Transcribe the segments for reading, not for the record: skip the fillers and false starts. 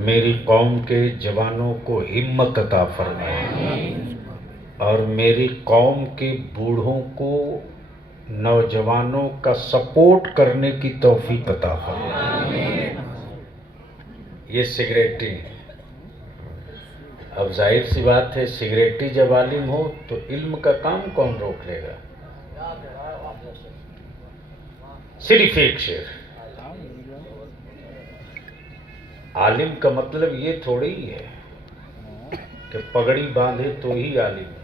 मेरी कौम के जवानों को हिम्मत अता फरमा और मेरी कौम के बूढ़ों को नौजवानों का सपोर्ट करने की तौफीक अता फरमा। ये सिगरेटी, अब जाहिर सी बात है, सिगरेटी जब आलिम हो तो इल्म का काम कौन रोक लेगा। सिर्फ एक शेर, आलिम का मतलब ये थोड़ी ही है कि पगड़ी बांधे तो ही आलिम है।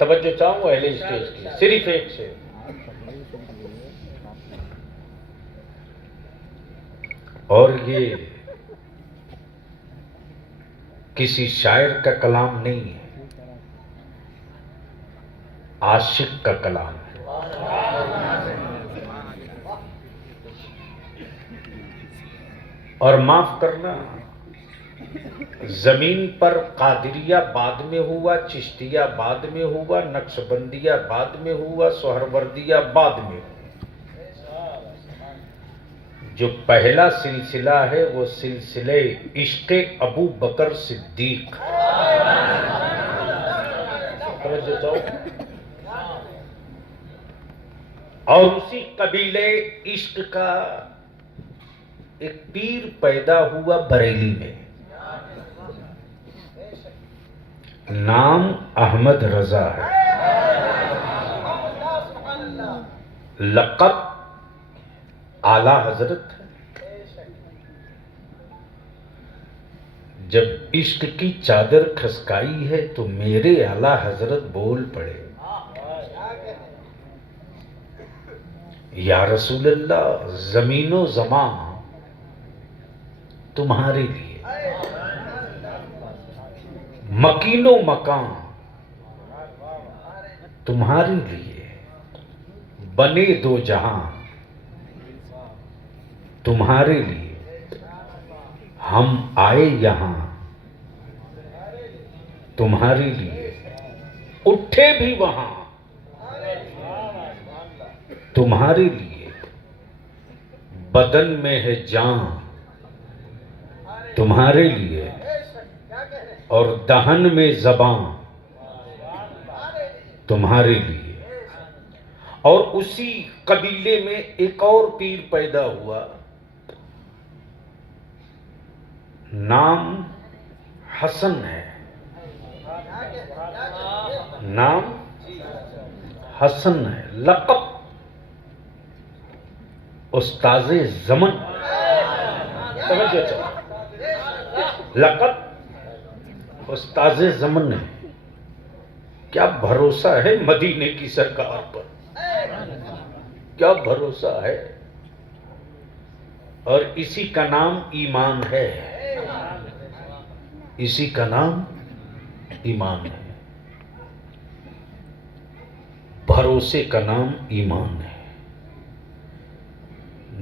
तवज्जो चाहूंगा अहले स्टेज की, सिर्फ एक शेर। और ये किसी शायर का कलाम नहीं है, आशिक का कलाम है। और माफ करना, जमीन पर कादिरिया बाद में हुआ, चिश्तिया बाद में हुआ, नक्शबंदिया बाद में हुआ, सोहरवर्दिया बाद में हुआ। जो पहला सिलसिला है वो सिलसिले इश्क़े अबू बकर सिद्दीक। और उसी कबीले इश्क का एक पीर पैदा हुआ बरेली में, नाम अहमद रजा है, लक़ब आला हजरत है। जब इश्क की चादर खसकाई है तो मेरे आला हजरत बोल पड़े, या रसूल अल्लाह, जमीनो जमा तुम्हारे लिए, मकीनो मकान तुम्हारे लिए, बने दो जहां तुम्हारे लिए, हम आए यहां तुम्हारे लिए, उठे भी वहां तुम्हारे लिए, बदन में है जान तुम्हारे लिए, और दहन में ज़बान तुम्हारे लिए। और उसी कबीले में एक और पीर पैदा हुआ, नाम हसन है, नाम हसन है, लक़ब उस्ताज़े ज़मन। लक़ब उस्ताज़े ज़मन है। क्या भरोसा है मदीने की सरकार पर, क्या भरोसा है। और इसी का नाम ईमान है, इसी का नाम ईमान है। भरोसे का नाम ईमान है।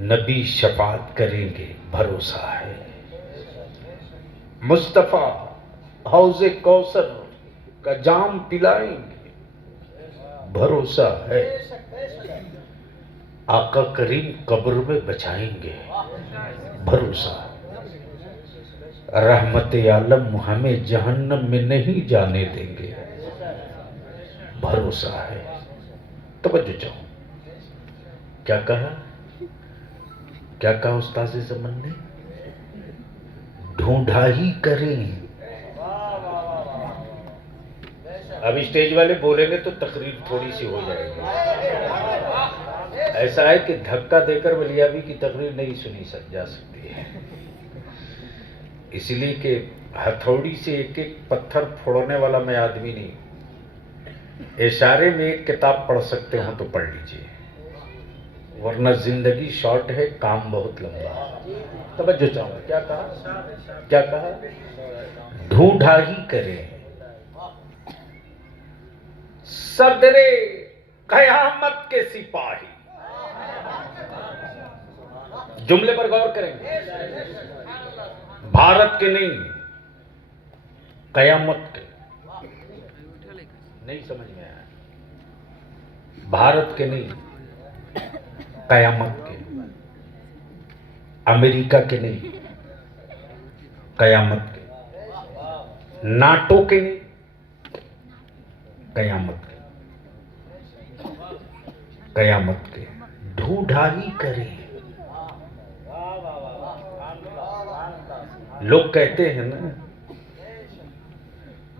नबी शफात करेंगे, भरोसा है। मुस्तफ़ा हौज़े कौसर का जाम पिलाएंगे, भरोसा है। आका करीम कब्र में बचाएंगे, भरोसा है। रहमत आलम हमें जहन्नम में नहीं जाने देंगे, भरोसा है। तवज्जो चाहो, क्या कहा, क्या कहा उस्ताज़ ज़मन ने, ढूंढा ही करें। अब स्टेज वाले बोलेंगे तो तकरीर थोड़ी सी हो जाएगी। ऐसा है कि धक्का देकर वलियाबी की तकरीर नहीं सुनी जा सकती है, इसलिए कि हथौड़ी से एक एक पत्थर फोड़ने वाला मैं आदमी नहीं। इशारे में एक किताब पढ़ सकते हो तो पढ़ लीजिए, वरना जिंदगी शॉर्ट है, काम बहुत लंबा है। तवज्जो चाहूंगा, क्या कहा, क्या कहा, ढूंढा ही करें सदरे कयामत के सिपाही। जुमले पर गौर करेंगे, भारत के नहीं, कयामत के। नहीं समझ में आया, भारत के नहीं, कयामत के। अमेरिका के नहीं, कयामत के। नाटो के नहीं, कयामत के। कयामत के ढूंढाई करें। लोग कहते हैं ना,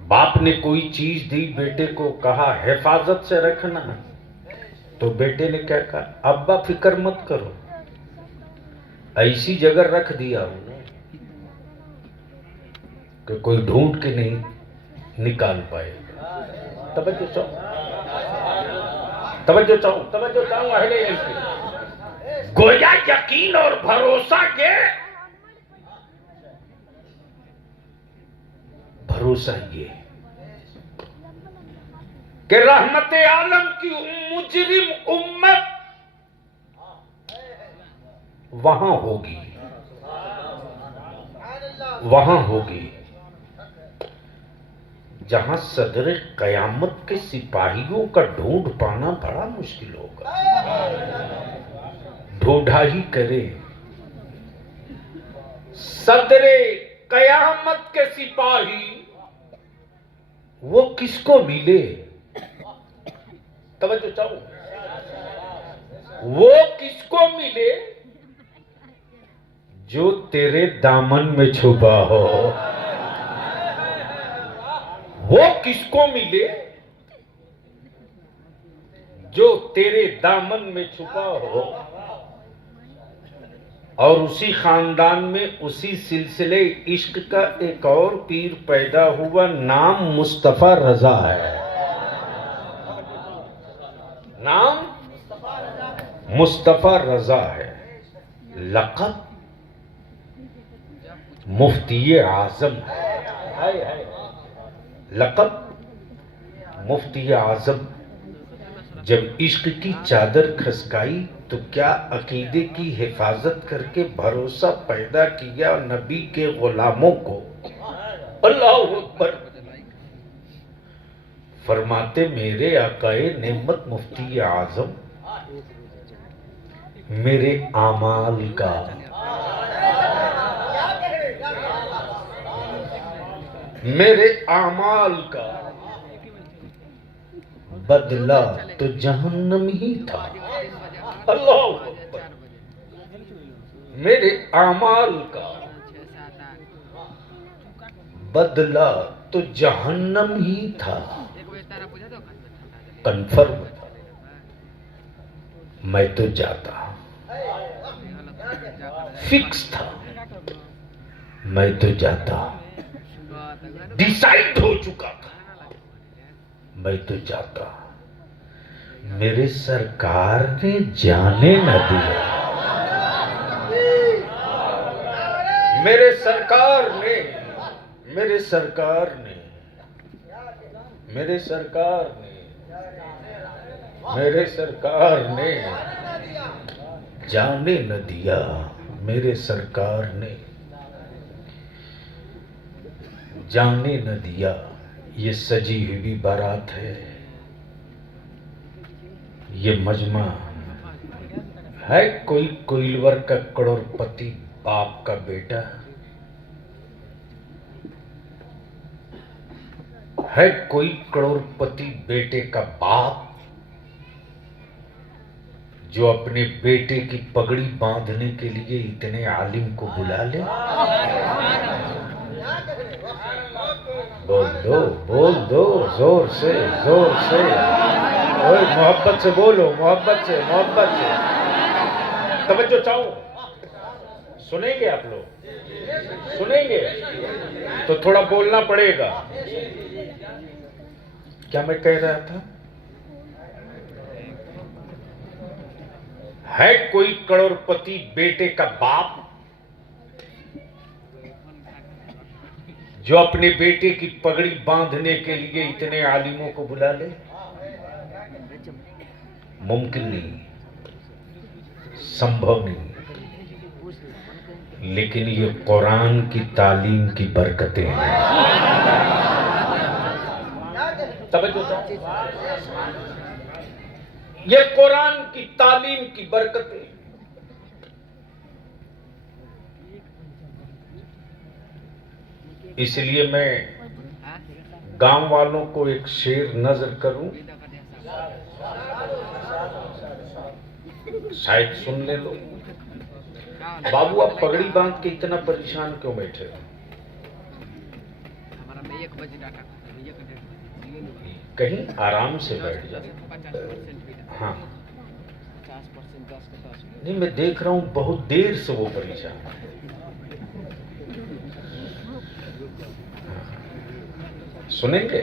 बाप ने कोई चीज दी, बेटे को कहा हिफाजत से रखना, तो बेटे ने क्या कहा, अब्बा फिक्र मत करो, ऐसी जगह रख दिया उन्होंने कि कोई ढूंढ के नहीं निकाल पाएगा। तवज्जो चाहो, तवज्जो चाहो, तवज्जो चाहो। अहले इल्म की गोया यकीन और भरोसा के, भरोसा ये कि रहमत आलम की मुजरिम उम्मत वहां होगी, वहां होगी जहां सदर कयामत के सिपाहियों का ढूंढ पाना बड़ा मुश्किल होगा। ढूंढा ही करे। सदर कयामत के सिपाही वो किसको मिले? तवज्जो चाहो, वो किसको मिले? जो तेरे दामन में छुपा हो। वो किसको मिले? जो तेरे दामन में छुपा हो। और उसी खानदान में, उसी सिलसिले इश्क का एक और पीर पैदा हुआ, नाम मुस्तफा रजा है। नाम मुस्तफा रजा है। लक़ब मुफ्ती आजम है। लक़ब मुफ्ती आजम। जब इश्क की चादर खसकाई तो क्या अकीदे की हिफाजत करके भरोसा पैदा किया नबी के गुलामों को। अल्लाहु अकबर। फरमाते मेरे आकाए नेमत मुफ्ती आजम मेरे आमाल का, मेरे आमाल का बदला तो जहन्नम ही था। अल्लाह अकबर। मेरे आमाल का बदला तो जहन्नम ही था। कन्फर्म था। मैं तो जाता, फिक्स था, मैं तो जाता, डिसाइड हो चुका था, मैं तो जाता। मेरे सरकार ने जाने न दिया। मेरे सरकार ने, मेरे सरकार ने, मेरे सरकार ने, मेरे सरकार ने जाने न दिया। मेरे सरकार ने जाने न दिया। ये सजी हुई बारात है, ये मजमा है। कोई कोइलवर का करोड़पति बाप का बेटा है, कोई करोड़पति बेटे का बाप जो अपने बेटे की पगड़ी बांधने के लिए इतने आलिम को बुला ले। बोल दो जोर से, जोर से। ओए मोहब्बत से बोलो, मोहब्बत से, मोहब्बत से। तवज्जो चाहो। सुनेंगे आप लोग? सुनेंगे तो थोड़ा बोलना पड़ेगा। क्या मैं कह रहा था? है कोई करोड़पति बेटे का बाप जो अपने बेटे की पगड़ी बांधने के लिए इतने आलिमों को बुला ले? मुमकिन नहीं, संभव नहीं। लेकिन ये कुरान की तालीम की बरकतें हैं। ये कुरान की तालीम की बरकतें। इसलिए मैं गांव वालों को एक शेर नजर करूं, शायद सुन ले लो। बाबू आप पगड़ी बांध के इतना परेशान क्यों बैठे हो? कहीं आराम से बैठ जाओ। हाँ नहीं, मैं देख रहा हूं बहुत देर से वो परेशान है। सुनेंगे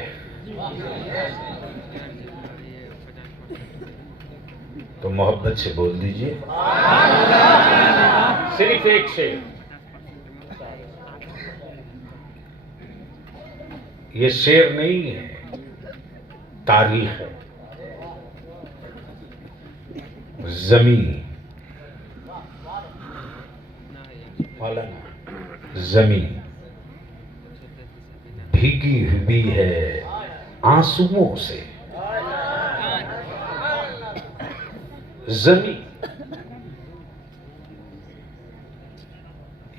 तो मोहब्बत से बोल दीजिए सिर्फ एक शेर। ये शेर नहीं है, तारीख है। जमीन मौलाना, जमीन भीगी हुई है आंसुओं से। जमीन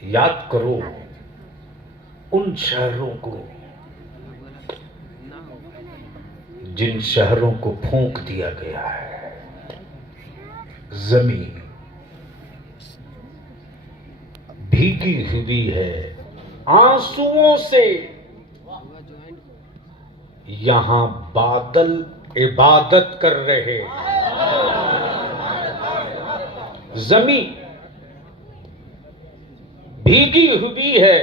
याद करो उन शहरों को जिन शहरों को फूंक दिया गया है। जमीन भीगी हुई है आंसुओं से, यहां बादल इबादत कर रहे हैं। जमीन भीगी हुई है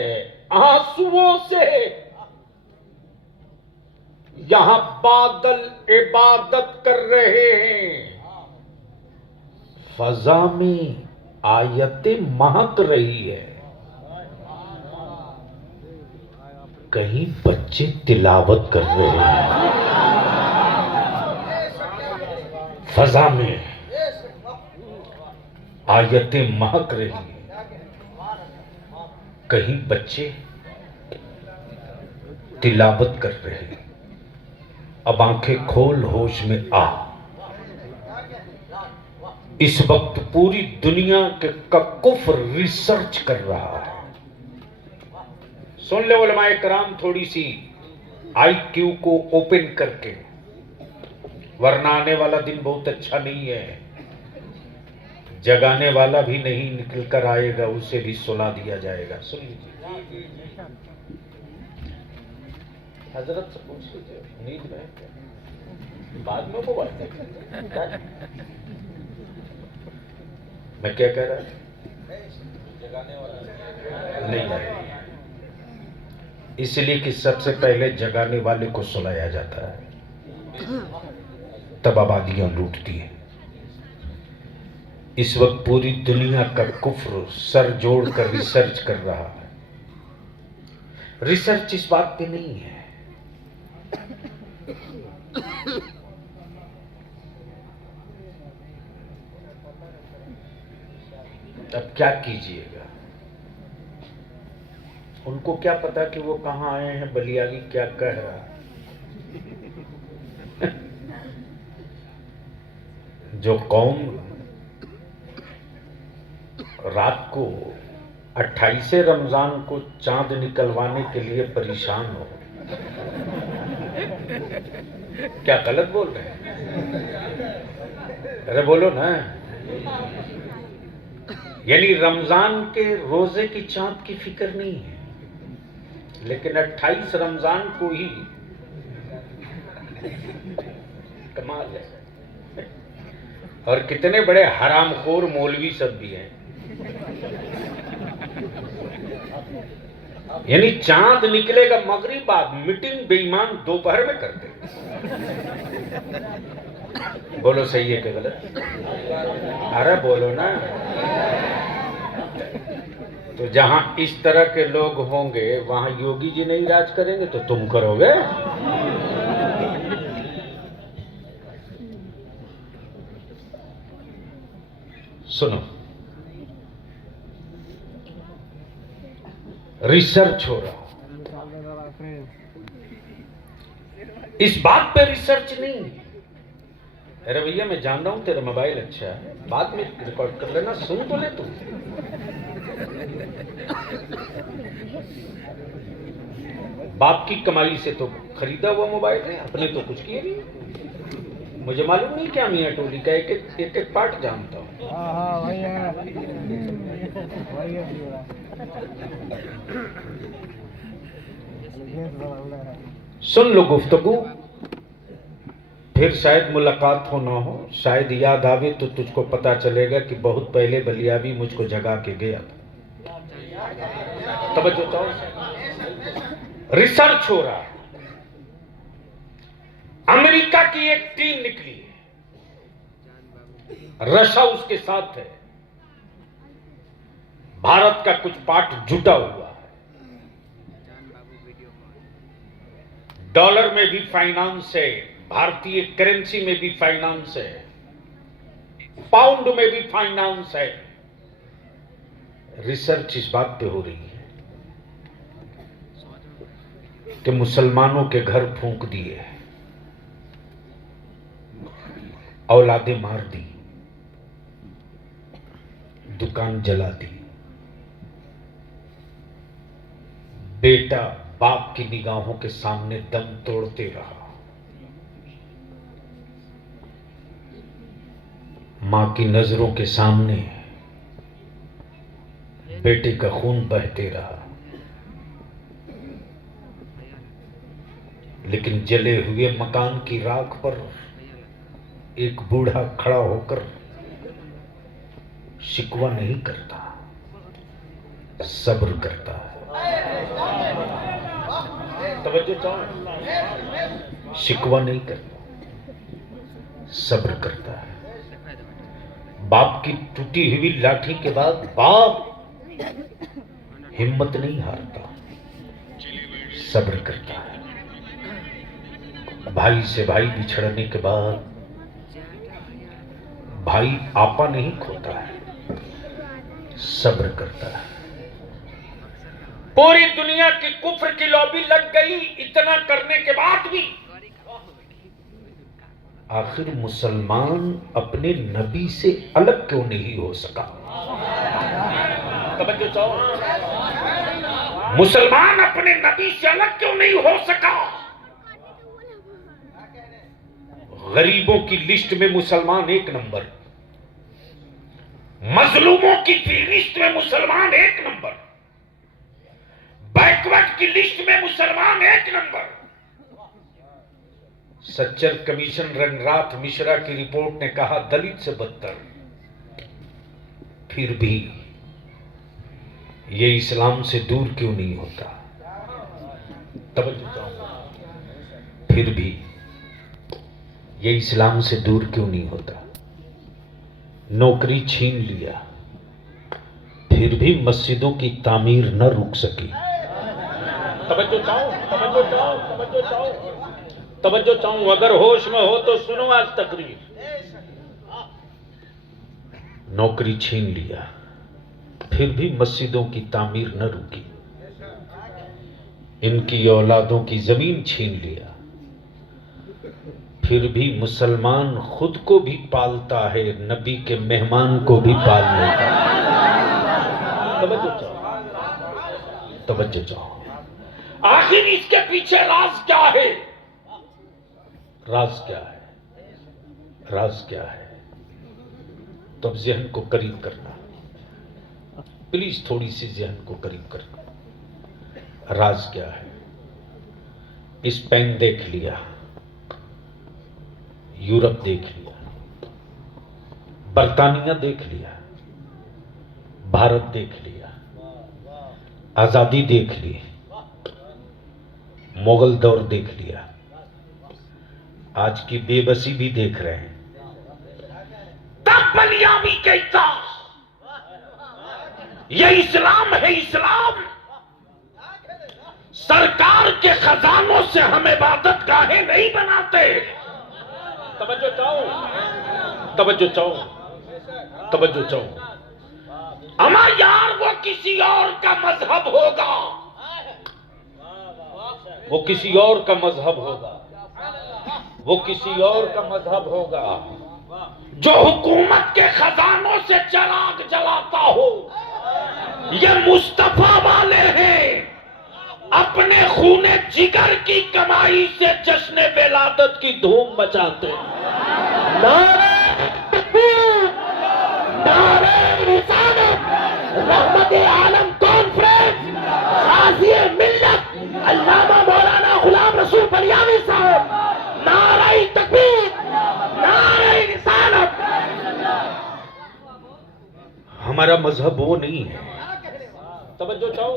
आंसुओं से, यहां बादल इबादत कर रहे हैं। फजा में आयतें महक रही है, कहीं बच्चे तिलावत कर रहे हैं। फजा में आयतें महक रही हैं, कहीं बच्चे तिलावत कर रहे हैं। अब आंखें खोल, होश में आ। इस वक्त पूरी दुनिया के कुफ्र रिसर्च कर रहा है। सुन ले उलमाए कराम थोड़ी सी IQ को ओपन करके, वरना आने वाला दिन बहुत अच्छा नहीं है। जगाने वाला भी नहीं निकल कर आएगा, उसे भी सुला दिया जाएगा। सुन लीजिए, हजरत से पूछ लीजिए नींद में क्या? बाद में वो बात है। मैं क्या कह रहा है? जगाने वाला नहीं है, इसलिए कि सबसे पहले जगाने वाले को सुलाया जाता है, तब आबादियां लूटती हैं। इस वक्त पूरी दुनिया का कुफ्र सर जोड़कर रिसर्च कर रहा है। रिसर्च इस बात पे नहीं है, अब क्या कीजिएगा? उनको क्या पता कि वो कहां आए हैं, बलियागी क्या कह रहा है। जो कौम रात को 28 रमजान को चांद निकलवाने के लिए परेशान हो, क्या गलत बोल रहे हैं? अरे बोलो ना। यानी रमजान के रोजे की चांद की फिक्र नहीं है, लेकिन 28 रमजान को ही कमाल है। और कितने बड़े हरामखोर मौलवी सब भी हैं। यानी चांद निकलेगा मगरिब बाद, मीटिंग बेईमान दोपहर में करते। बोलो सही है कि गलत? अरे बोलो ना। तो जहां इस तरह के लोग होंगे वहां योगी जी नहीं राज करेंगे तो तुम करोगे? सुनो, रिसर्च हो रहा, इस बात पे रिसर्च नहीं। अरे भैया मैं जान रहा हूं तेरा मोबाइल अच्छा है, बाद में रिकॉर्ड कर लेना, सुन तो ले तू। बाप की कमाई से तो खरीदा हुआ मोबाइल है, अपने तो कुछ किए नहीं। मुझे मालूम नहीं क्या मियाँ टोली का एक पार्ट जानता हूँ। सुन लो गुफ्तगू, फिर शायद मुलाकात हो ना हो, शायद याद आवे तो तुझको पता चलेगा कि बहुत पहले बलिया भी मुझको जगा के गया था। तवज्जो चाहो। रिसर्च हो रहा है, अमेरिका की एक टीम निकली है, रशिया उसके साथ है, भारत का कुछ पार्ट जुटा हुआ है, डॉलर में भी फाइनेंस है, भारतीय करेंसी में भी फाइनेंस है, पाउंड में भी फाइनेंस है। रिसर्च इस बात पे हो रही है कि मुसलमानों के घर फूंक दिए, औलादें मार दी, दुकान जला दी, बेटा बाप की निगाहों के सामने दम तोड़ते रहा, मां की नजरों के सामने बेटे का खून बहते रहा, लेकिन जले हुए मकान की राख पर एक बूढ़ा खड़ा होकर शिकवा नहीं करता, सब्र करता है। तवज्जो चाहो, शिकवा नहीं करता, सब्र करता है। बाप की टूटी हुई लाठी के बाद बाप हिम्मत नहीं हारता, सब्र करता है। भाई से भाई बिछड़ने के बाद भाई आपा नहीं खोता है, सब्र करता है। पूरी दुनिया की कुफ्र की लॉबी लग गई, इतना करने के बाद भी आखिर मुसलमान अपने नबी से अलग क्यों नहीं हो सका? तवज्जो चाहो, मुसलमान अपने नबी से अलग क्यों नहीं हो सका? गरीबों की लिस्ट में मुसलमान एक नंबर, मजलूमों की लिस्ट में मुसलमान एक नंबर, बैकवर्ड की लिस्ट में मुसलमान एक नंबर। सच्चर कमीशन रंगराथ मिश्रा की रिपोर्ट ने कहा दलित से बदतर, फिर भी ये इस्लाम से दूर क्यों नहीं होता? तवज्जो चाहूंगा, फिर भी ये इस्लाम से दूर क्यों नहीं होता? नौकरी छीन लिया, फिर भी मस्जिदों की तामीर न रुक सकी। तवज्जो चाहो, तवज्जो चाहो, तवज्जो चाहो, तवज्जो चाहूं, अगर होश में हो तो सुनो आज तकरीर। नौकरी छीन लिया, फिर भी मस्जिदों की तामीर न रुकी। इनकी औलादों की जमीन छीन लिया, फिर भी मुसलमान खुद को भी पालता है, नबी के मेहमान को भी पाल लेता है। तवज्जो चाहो, तवज्जो चाहो। आखिर इसके पीछे राज क्या है? राज क्या है? राज क्या है? तो अब ज़हन को करीब करना, प्लीज थोड़ी सी ज़हन को करीब करना। राज क्या है? स्पेन देख लिया, यूरोप देख लिया, बर्तानिया देख लिया, भारत देख लिया, आजादी देख ली, मुगल दौर देख लिया, आज की बेबसी भी देख रहे हैं। तब बलिया भी कहता ये इस्लाम है, इस्लाम। सरकार के खजानों से हम इबादत गाहें नहीं बनाते। तवज्जो चाहो, तवज्जो चाहो, तवज्जो चाहो। अमा यार वो किसी और का मजहब होगा, वो किसी और का मजहब होगा, वो किसी और का मजहब होगा जो हुकूमत के खजानों से चिराग जलाता हो। ये मुस्तफा वाले हैं, अपने खूने जिगर की कमाई से जश्न विलादत की धूम मचाते हैं। नारे तकबीर, नारे रिसालत, रहमत आलम कॉन्फ्रेंस, गाज़ी मिल्लत अल्लामा मौलाना गुलाम रसूल बलियावी साहब, नारे तकबीर, नारे रिसालत। हमारा मजहब वो नहीं है, तवज्जो चाहो,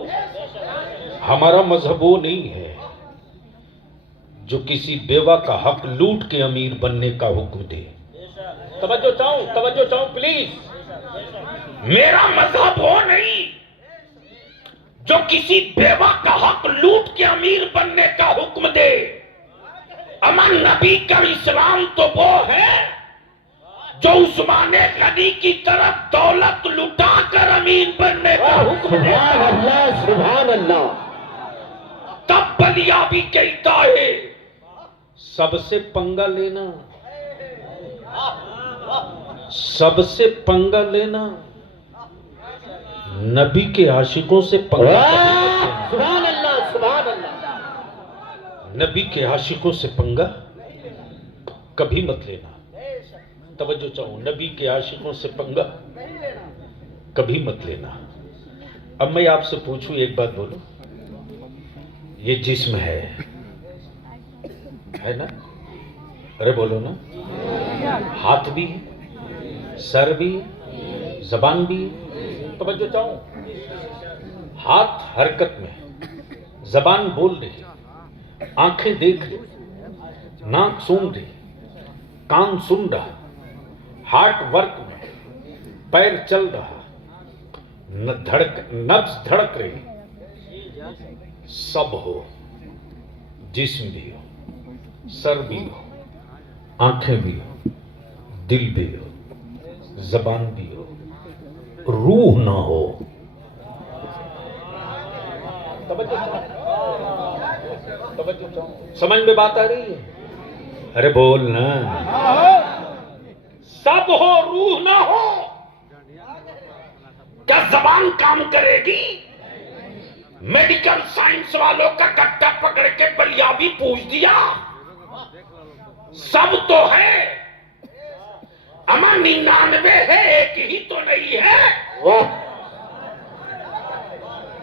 हमारा मजहब वो नहीं है जो किसी बेवा का हक लूट के अमीर बनने का हुक्म दे। तवज्जो चाहो प्लीज। मेरा मजहब वो नहीं जो किसी बेवा का हक लूट के अमीर बनने का हुक्म दे। अमन नबी का इस्लाम तो वो है जो उस्माने गनी की तरफ दौलत लुटाकर अमीर बनने का हुक्म दे। सुभान अल्लाह, सुभान अल्लाह। तब बलियाबी कहता है सबसे पंगा लेना, सबसे पंगा लेना, नबी के आशिकों से पंगा लेना। सुभान अल्लाह, सुभान अल्लाह। नबी के आशिकों से पंगा कभी मत लेना। तवज्जो चाहो, नबी के आशिकों से पंगा कभी मत लेना। अब मैं आपसे पूछूं, एक बात बोलो, ये जिस्म है ना? अरे बोलो ना। हाथ भी है, सर भी है, जबान भी है। तवज्जो चाहो, हाथ हरकत में, जबान बोल रही, आंखें देख रही, नाक सूंघ रही, कान सुन रहा, हार्ट वर्क में, पैर चल रहा, नब्ज धड़क रही, सब हो, जिस्म भी हो, सर भी हो, आंखें भी हो, दिल भी हो, जबान भी हो, रूह ना हो। समझ में बात आ रही है? अरे बोल ना। सब हो, रूह ना हो। क्या जबान काम करेगी? मेडिकल साइंस वालों का कट्टा पकड़ के बलियाबी पूछ दिया। सब तो है, अमा 99 है, एक ही तो नहीं है।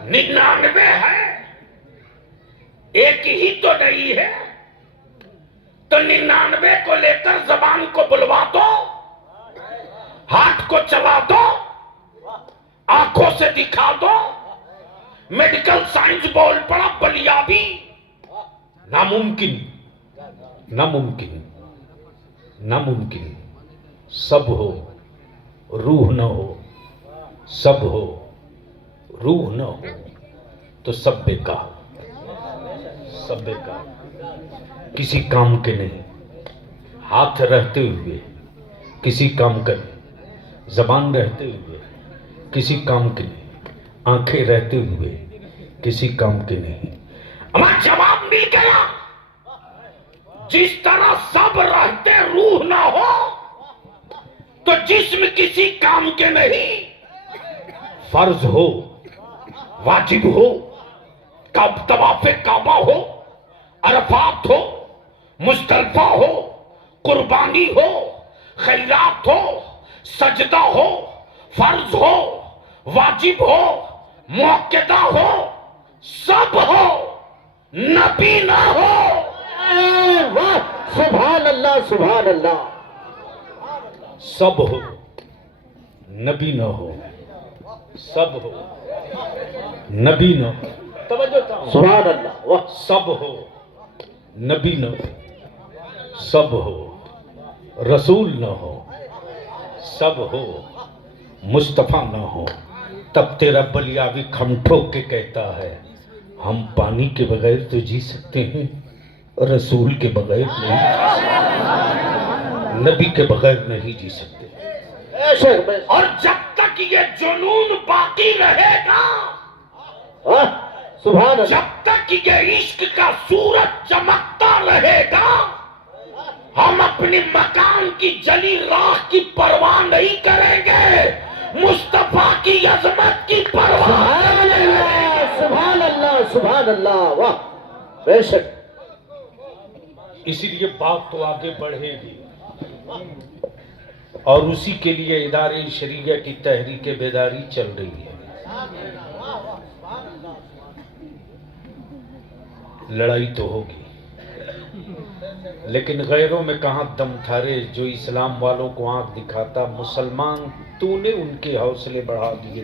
99 है, एक ही तो नहीं है। तो 99 को लेकर जबान को बुलवा दो, हाथ को चला दो, आंखों से दिखा दो। मेडिकल साइंस बोल पड़ा बलियाबी। नामुमकिन, नामुमकिन, नामुमकिन। सब हो, रूह न हो, सब हो, रूह न हो, तो सब बेकार, सब बेकार, किसी काम के नहीं। हाथ रहते हुए किसी काम के नहीं, जबान रहते हुए किसी काम के नहीं, आंखें रहते हुए किसी काम के नहीं। हमारा जवाब मिल गया। जिस तरह सब रहते रूह ना हो, तो जिस्म किसी काम के नहीं। फर्ज हो, वाजिब हो, तवाफे काबा हो, अरफात हो, मुस्तल्फा हो, कुर्बानी हो, खैरात हो, सजदा हो, फर्ज हो, वाजिब हो, मुअक्कदा हो, सब हो, नबी ना हो। वाह, सुभान अल्लाह, सुभान अल्लाह। सब हो, नबी न हो, सब हो, नबी न हो। तवज्जो चाहो, सुभान अल्लाह। वाह, सब हो, नबी न हो, सब हो, रसूल न हो, सब हो, मुस्तफा न हो। तब तेरा बलियाबी खम ठोक के कहता है, हम पानी के बगैर तो जी सकते हैं, रसूल के बगैर नहीं, नबी के बगैर नहीं जी सकते। और जब तक ये जुनून बाकी रहेगा, सुभान अल्लाह, जब तक ये इश्क का सूरज चमकता रहेगा, हम अपनी मकान की जली राख की परवाह नहीं करेंगे, मुस्तफा की अजमत की परवाह। सुभान अल्लाह, सुभान अल्लाह। सुभान अल्लाह, वाह बेशक। इसीलिए बात तो आगे बढ़ेगी और उसी के लिए इदारे शरीया की तहरीक बेदारी चल रही है। लड़ाई तो होगी, लेकिन गैरों में कहां दम था रे जो इस्लाम वालों को आंख दिखाता। मुसलमान तूने उनके हौसले बढ़ा दिए,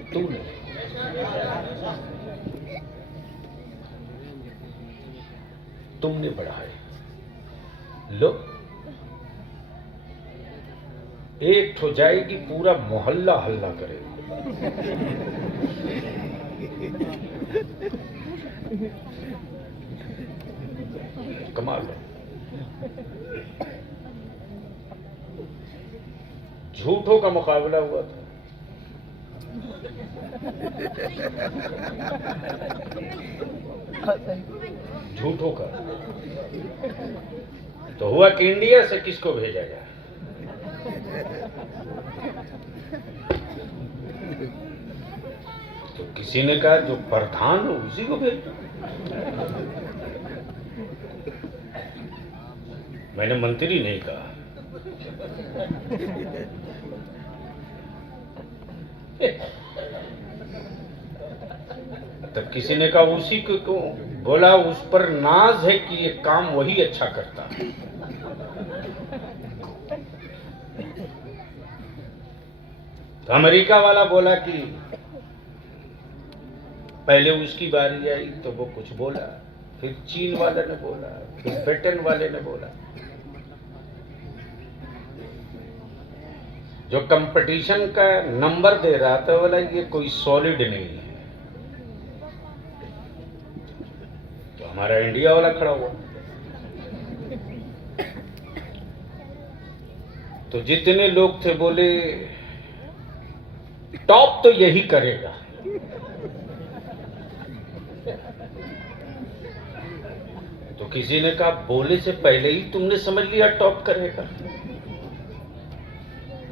तुमने बढ़ाए। लो, एक हो जाएगी, पूरा मोहल्ला हल्ला करेगा। कमाल है। झूठों का मुकाबला हुआ था, झूठों का तो हुआ कि इंडिया से किसको भेजा जाए। तो किसी ने कहा जो प्रधान हो उसी को भेज दो। मैंने मंत्री नहीं कहा। तब किसी ने कहा उसी को क्यों, बोला उस पर नाज है कि ये काम वही अच्छा करता है। तो अमेरिका वाला बोला कि पहले उसकी बारी आई तो वो कुछ बोला, फिर चीन वाले ने बोला, फिर ब्रिटेन वाले ने बोला। जो कंपटीशन का नंबर दे रहा था बोला ये कोई सॉलिड नहीं है। तो हमारा इंडिया वाला खड़ा हुआ। तो जितने लोग थे बोले टॉप तो यही करेगा। तो किसी ने कहा बोले से पहले ही तुमने समझ लिया टॉप करेगा।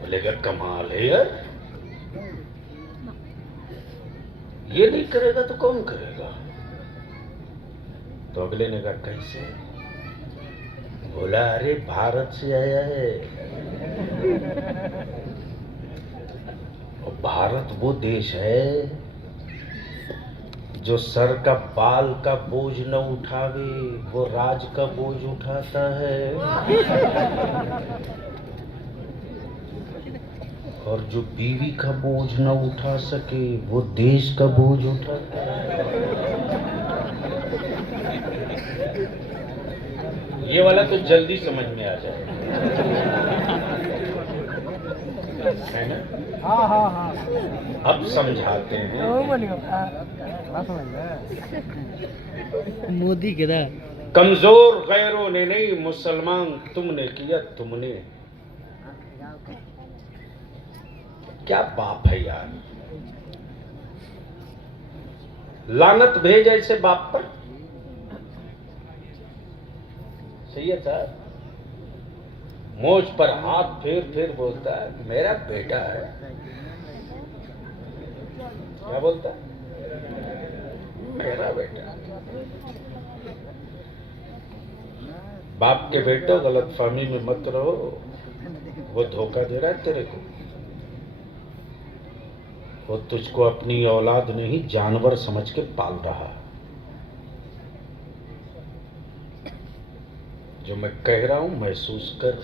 बोलेगा कमाल है यार, ये नहीं करेगा तो कौन करेगा। तो अगले ने कहा कैसे। बोला अरे भारत से आया है और भारत वो देश है जो सर का बाल का बोझ न उठावे, वो राज का बोझ उठाता है। और जो बीवी का बोझ न उठा सके वो देश का बोझ उठाता है। ये वाला तो जल्दी समझ में आ जाए, है ना। हाँ हाँ हाँ, अब समझाते हैं। मोदी के दा कमजोर गैरों ने नहीं, मुसलमान तुमने किया। तुमने क्या बाप है यार, लानत भेज ऐसे बाप पर। सही है साहब, मोज पर हाथ फेर बोलता है मेरा बेटा है। क्या बोलता है? मेरा बेटा। बाप के बेटो गलतफहमी में मत रहो, वो धोखा दे रहा है तेरे को। वो तुझको अपनी औलाद नहीं जानवर समझ के पाल रहा है। जो मैं कह रहा हूं महसूस कर।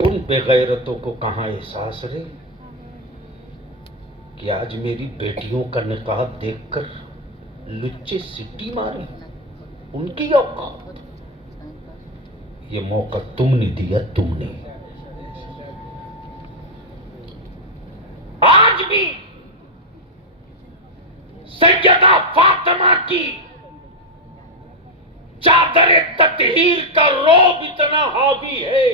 उन बेगैरतों को कहां एहसास रे कि आज मेरी बेटियों का निकाह देखकर लुच्चे सिटी मारे। उनकी औकात। ये मौका तुमने दिया, तुमने। आज भी सैयदा फातिमा की चादर तत्हीर का रौब इतना हावी है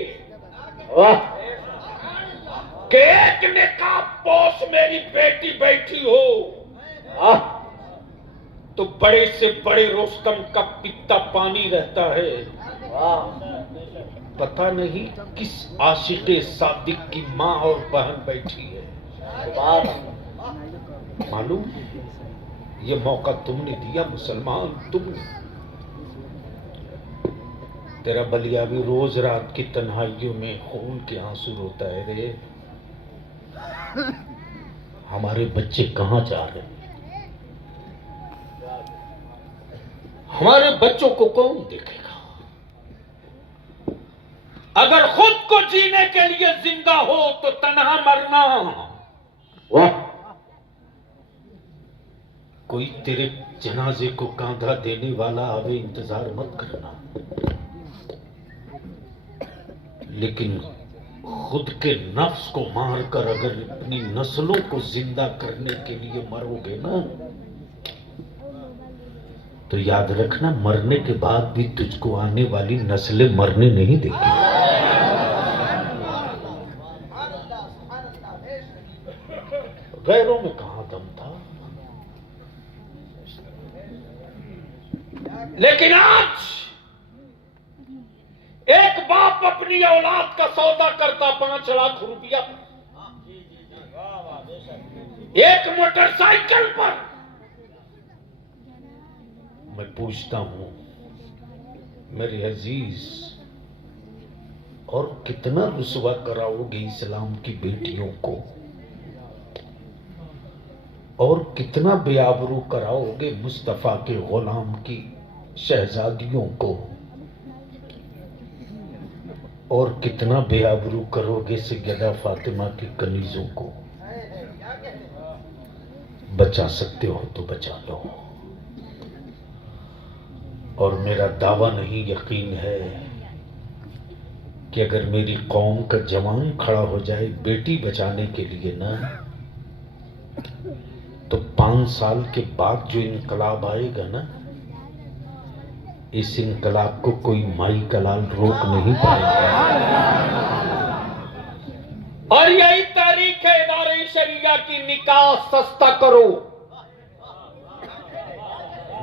कि एक नेकाब पोश मेरी बेटी बैठी हो तो बड़े से बड़े रोस्तम का पित्ता पानी रहता है। पता नहीं किस आशिक़े सादिक की माँ और बहन बैठी है। मालूम ये मौका तुमने दिया मुसलमान, तुमने। तेरा बलिया भी रोज रात की तन्हाइयों में खून के आंसू रोता है रे। हमारे बच्चे कहां जा रहे हैं? हमारे बच्चों को कौन देखेगा? अगर खुद को जीने के लिए जिंदा हो तो तन्हा मरना। वाह, कोई तेरे जनाजे को कांधा देने वाला आवे, इंतजार मत करना। लेकिन खुद के नफ्स को मारकर अगर अपनी नस्लों को जिंदा करने के लिए मरोगे ना, तो याद रखना, मरने के बाद भी तुझको आने वाली नस्लें मरने नहीं देगी। गैरों में कहां दम था? लेकिन आज एक बाप अपनी औलाद का सौदा करता 5 लाख रुपया एक मोटरसाइकिल पर। मैं पूछता हूं मेरे अजीज, और कितना रुसवा कराओगे इस्लाम की बेटियों को, और कितना बेआबरू कराओगे मुस्तफा के गुलाम की शहजादियों को, और कितना बेआबरू करोगे सैयदा फातिमा की कनीजों को। बचा सकते हो तो बचा लो। और मेरा दावा नहीं, यकीन है कि अगर मेरी कौम का जवान खड़ा हो जाए बेटी बचाने के लिए ना, तो 5 साल के बाद जो इनकलाब आएगा ना, इस इनकलाब को कोई माई का लाल रोक नहीं पाएगा। और यही तारीख है इदारे शरिया की, निकाह सस्ता करो।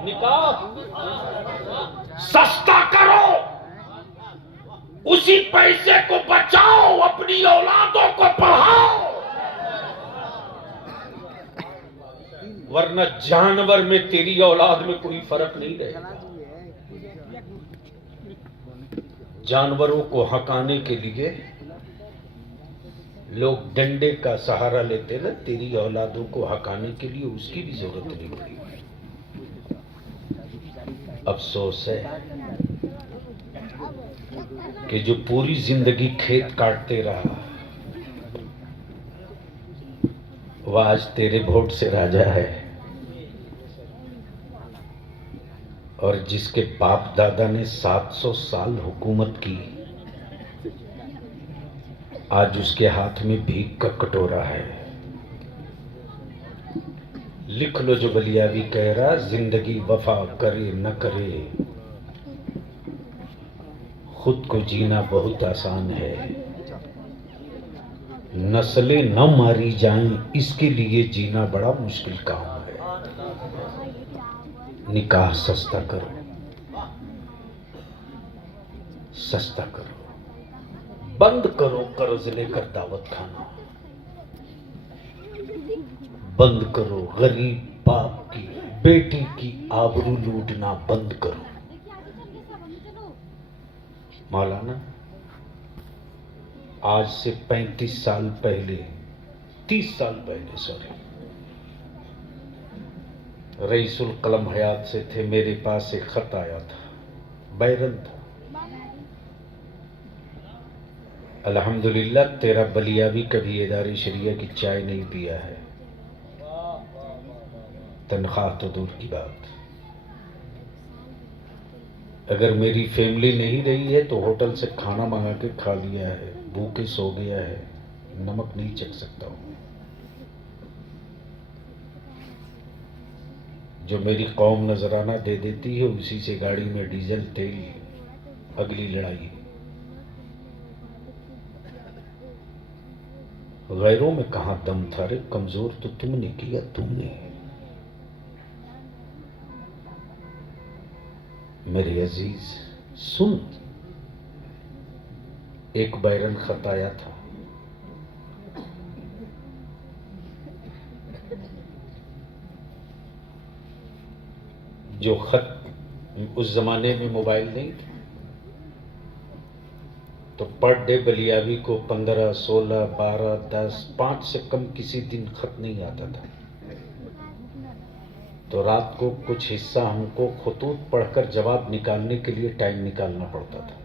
निकाह सस्ता करो, उसी पैसे को बचाओ, अपनी औलादों को पढ़ाओ। वरना जानवर में तेरी औलाद में कोई फर्क नहीं रहेगा। जानवरों को हकाने के लिए लोग डंडे का सहारा लेते ना, तेरी औलादों को हकाने के लिए उसकी भी जरूरत नहीं पड़ी। अफसोस है कि जो पूरी जिंदगी खेत काटते रहा, वह आज तेरे वोट से राजा है। और जिसके बाप दादा ने 700 साल हुकूमत की, आज उसके हाथ में भीख का कटोरा है। लिख लो जो बलियावी कह रहा, जिंदगी वफा करे न करे, खुद को जीना बहुत आसान है, नस्लें न मारी जाएं इसके लिए जीना बड़ा मुश्किल काम है। निकाह सस्ता करो, सस्ता करो। बंद करो कर्ज लेकर दावत खाना, बंद करो गरीब बाप की बेटी की आबरू लूटना, बंद करो। मौलाना, आज से 35 साल पहले, 30 साल पहले, सॉरी, रईसुल कलम हयात से थे, मेरे पास एक खत आया था, बैरन था। अल्हम्दुलिल्लाह तेरा बलिया भी कभी इदारे शरिया की चाय नहीं पिया है, तनख्वाह तो दूर की बात। अगर मेरी फैमिली नहीं रही है तो होटल से खाना मंगा के खा लिया है, भूखे सो गया है, नमक नहीं चख सकता हूं। जो मेरी कौम नजराना दे देती है, उसी से गाड़ी में डीजल तेल, अगली लड़ाई। गैरों में कहां दम था रे, कमजोर तो तुमने किया, तुमने। मेरे अजीज सुन, एक बैरन खत आया था, जो खत, उस जमाने में मोबाइल नहीं थे, तो पर डे बलियावी को 15, 16, 12, 10, 5 से कम किसी दिन खत नहीं आता था। तो रात को कुछ हिस्सा हमको खतूत पढ़कर जवाब निकालने के लिए टाइम निकालना पड़ता था।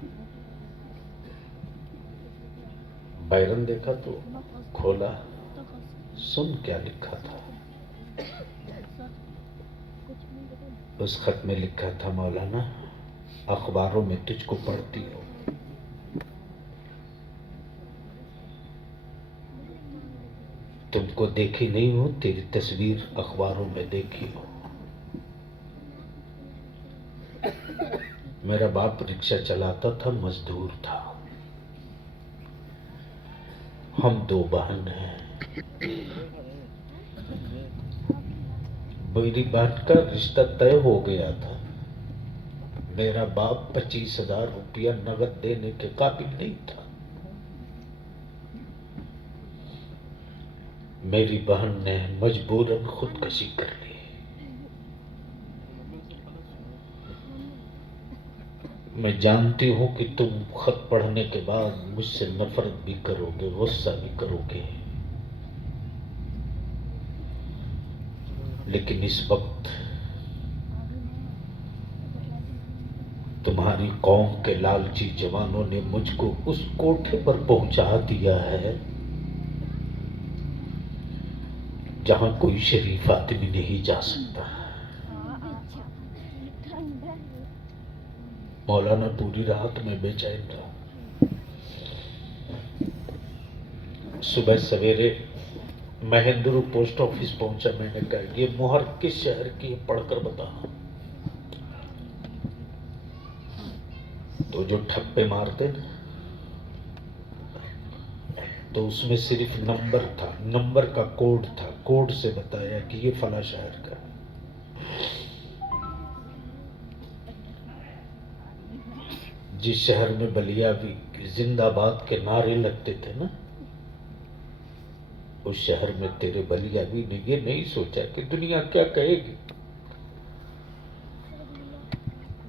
बैरन देखा तो खोला, सुन क्या लिखा था। उस खत में लिखा था, मौलाना अखबारों में तुझको पढ़ती हो, तुमको देखी नहीं हो, तेरी तस्वीर अखबारों में देखी हो। मेरा बाप रिक्शा चलाता था, मजदूर था। हम 2 बहन हैं। मेरी बहन का रिश्ता तय हो गया था। मेरा बाप 25,000 रुपया नगद देने के काबिल नहीं था। मेरी बहन ने मजबूरन खुदकशी कर ली। मैं जानती हूं कि तुम खत पढ़ने के बाद मुझसे नफरत भी करोगे, गुस्सा भी करोगे, लेकिन इस वक्त तुम्हारी कौम के लालची जवानों ने मुझको उस कोठे पर पहुंचा दिया है जहां कोई शरीफ आदमी नहीं जा सकता। मौलाना पूरी रात में बेचैन रहा। सुबह सवेरे महेंद्र पोस्ट ऑफिस पहुंचा। मैंने कहा, ये मुहर किस शहर की है, पढ़कर बता। तो जो ठप्पे मारते ना, तो उसमें सिर्फ नंबर था, नंबर का कोड था। कोड से बताया कि ये फला शहर का। जिस शहर में बलियावी जिंदाबाद के नारे लगते थे ना, उस शहर में तेरे बलियावी ने ये नहीं सोचा कि दुनिया क्या कहेगी।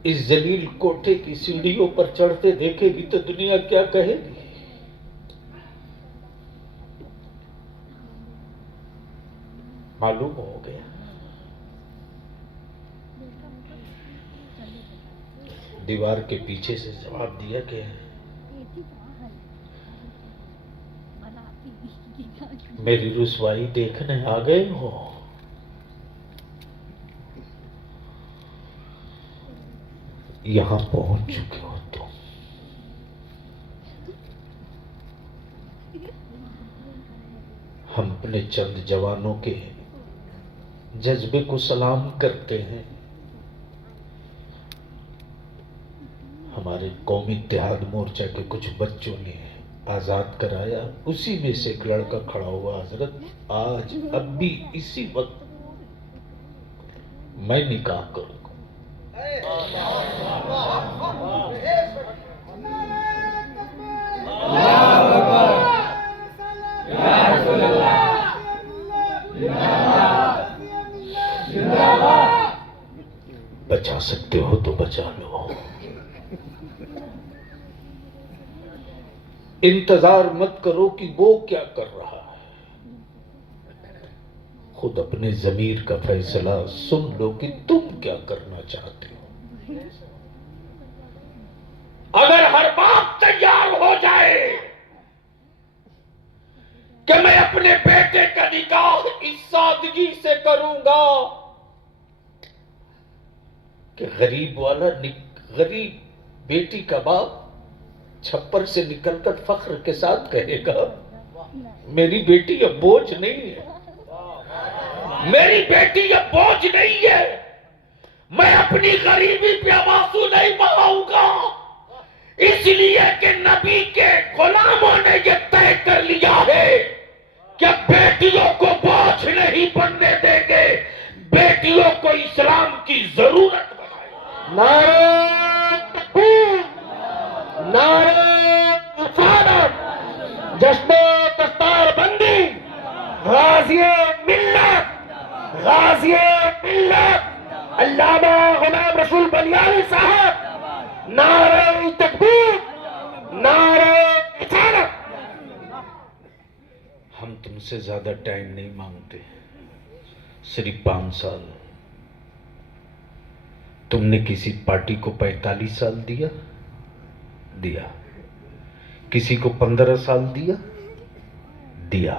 इस जलील कोठे की सीढ़ियों पर चढ़ते देखेगी तो दुनिया क्या कहेगी। मालूम हो गया। दीवार के पीछे से जवाब दिया कि मेरी रुसवाई देखने आ गए हो। यहां पहुंच चुके हो तुम। हम अपने चंद जवानों के जज्बे को सलाम करते हैं। हमारे कौमी इत्तेहाद मोर्चा के कुछ बच्चों ने आजाद कराया, उसी में से एक लड़का खड़ा हुआ, हजरत आज अब भी इसी वक्त मैं निकाह करूंगा। बचा सकते हो तो बचा लो। इंतजार मत करो कि वो क्या कर रहा है। खुद अपने जमीर का फैसला सुन लो कि तुम क्या करना चाहते हो। अगर हर बाप तैयार हो जाए कि मैं अपने बेटे का निकाह इस सादगी से करूंगा कि गरीब बेटी का बाप छप्पर से निकलकर फख्र के साथ कहेगा, मेरी बेटी अब बोझ नहीं है, मेरी बेटी अब बोझ नहीं है, मैं अपनी गरीबी पे आंसू नहीं बहाऊंगा, इसलिए कि नबी के गुलामों ने यह तय कर लिया है कि बेटियों को बोझ नहीं बनने देंगे, बेटियों को इस्लाम की जरूरत बनाएंगे। नारे तकबीर, नारे रिसालत, जश्न दस्तारबंदी, गाज़िए मिल्लत, गाज़िए मिल्लत, अल्लामा गुलाम रसूल बनियानी साहब, नारे तकबीर, नारे रिसालत। हम तुमसे ज्यादा टाइम नहीं मांगते, सिर्फ 5 साल। तुमने किसी पार्टी को 45 साल दिया, किसी को 15 साल दिया,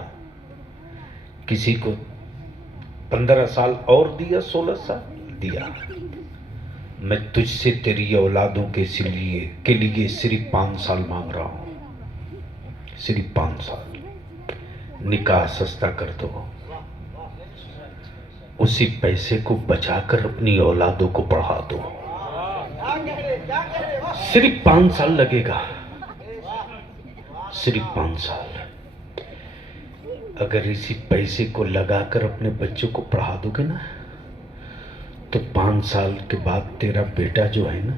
किसी को 15 साल और दिया, 16 साल दिया। मैं तुझसे तेरी औलादों के लिए सिर्फ 5 साल मांग रहा हूं, सिर्फ 5 साल। निकाह सस्ता कर दो, उसी पैसे को बचाकर अपनी औलादों को पढ़ा दो। सिर्फ 5 साल लगेगा, सिर्फ 5 साल। अगर इसी पैसे को लगाकर अपने बच्चों को पढ़ा दोगे ना, तो 5 साल के बाद तेरा बेटा जो है ना,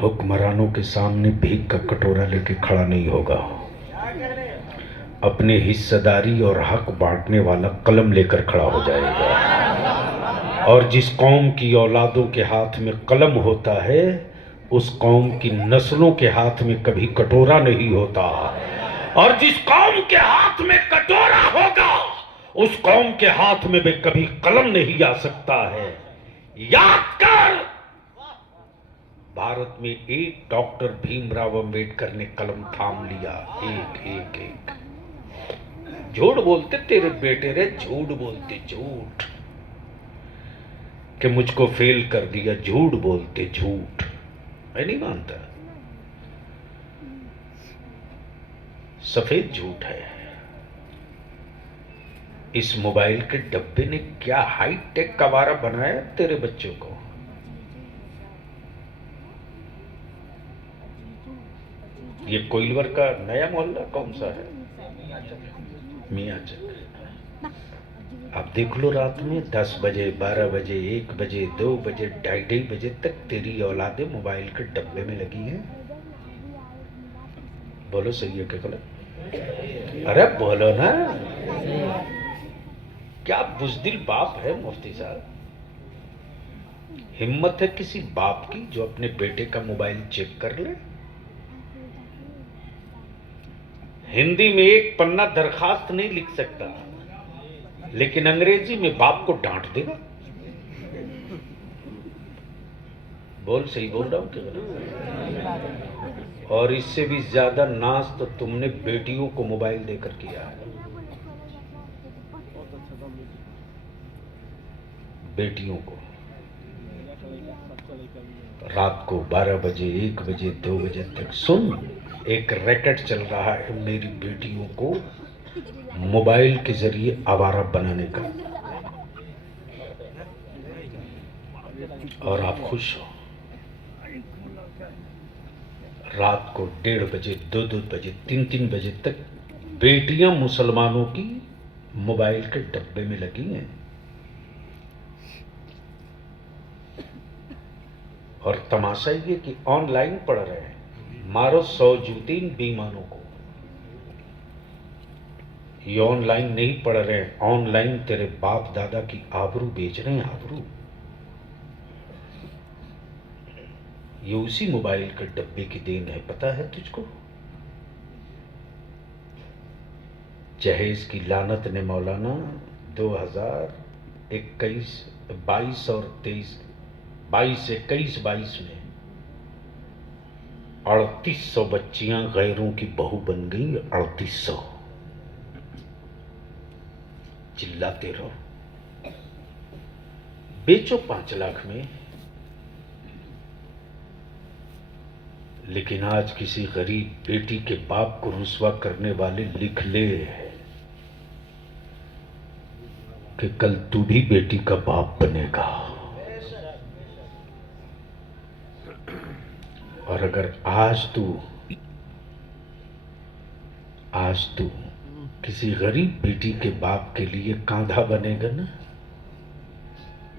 हुक्मरानों के सामने भीख का कटोरा लेके खड़ा नहीं होगा, अपने हिस्सेदारी और हक बांटने वाला कलम लेकर खड़ा हो जाएगा। और जिस कौम की औलादों के हाथ में कलम होता है, उस कौम की नस्लों के हाथ में कभी कटोरा नहीं होता। और जिस कौम के हाथ में कटोरा होगा, उस कौम के हाथ में भी कभी कलम नहीं आ सकता है। याद कर, भारत में एक डॉक्टर भीमराव अंबेडकर ने कलम थाम लिया, एक। झूठ बोलते तेरे बेटे रे, झूठ बोलते, झूठ कि मुझको फेल कर दिया, झूठ बोलते, झूठ। मैं नहीं मानता, सफेद झूठ है। इस मोबाइल के डब्बे ने क्या हाईटेक कबारा बनाया तेरे बच्चों को। ये कोइलवर का नया मोहल्ला कौन सा है? मियाचक। अब देख लो, रात में 10 बजे, 12 बजे, 1 बजे, 2 बजे, 2:30 बजे तक तेरी औलादे मोबाइल के डब्बे में लगी हैं। बोलो सही है क्या गलत? अरे बोलो ना, क्या बुज़दिल बाप है मुफ्ती साहब। हिम्मत है किसी बाप की जो अपने बेटे का मोबाइल चेक कर ले। हिंदी में एक पन्ना दरखास्त नहीं लिख सकता, लेकिन अंग्रेजी में बाप को डांट देगा। बोल सही बोल रहा हूं क्या गलत? और इससे भी ज्यादा नाज तो तुमने बेटियों को मोबाइल देकर किया है। बेटियों को रात को 12 बजे, 1 बजे, 2 बजे तक सुन, एक रैकेट चल रहा है मेरी बेटियों को मोबाइल के जरिए आवारा बनाने का, और आप खुश हो। रात को 1:30 बजे, 2-2 बजे, 3-3 बजे तक बेटियां मुसलमानों की मोबाइल के डब्बे में लगी हैं। और तमाशा ये कि ऑनलाइन पढ़ रहे हैं। मारो 100 जूती इन बेईमानों को। ये ऑनलाइन नहीं पढ़ रहे हैं, ऑनलाइन तेरे बाप दादा की आबरू बेच रहे हैं, आबरू। ये उसी मोबाइल के डब्बे की देन है, पता है तुझको? जहेज की लानत ने मौलाना 2021, 22 और 23, 22 में 3800 बच्चियां गैरों की बहू बन गई। 3800। चिल्लाते रहो, बेचो 5 लाख में। लेकिन आज किसी गरीब बेटी के बाप को रुस्वा करने वाले लिख ले कि कल तू भी बेटी का बाप बनेगा। और अगर आज तू किसी गरीब बेटी के बाप के लिए कांधा बनेगा ना,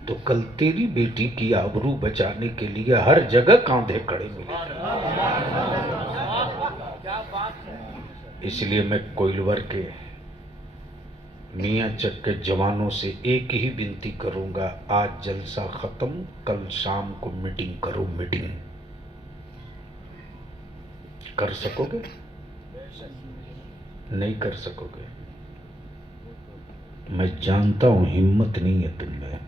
तो कल तेरी बेटी की आबरू बचाने के लिए हर जगह कांधे खड़े मिलेंगे। इसलिए मैं कोइलवर के मियाँ चक के जवानों से एक ही विनती करूंगा, आज जलसा खत्म, कल शाम को मीटिंग करो। मीटिंग कर सकोगे? नहीं कर सकोगे। मैं जानता हूं हिम्मत नहीं है तुम में।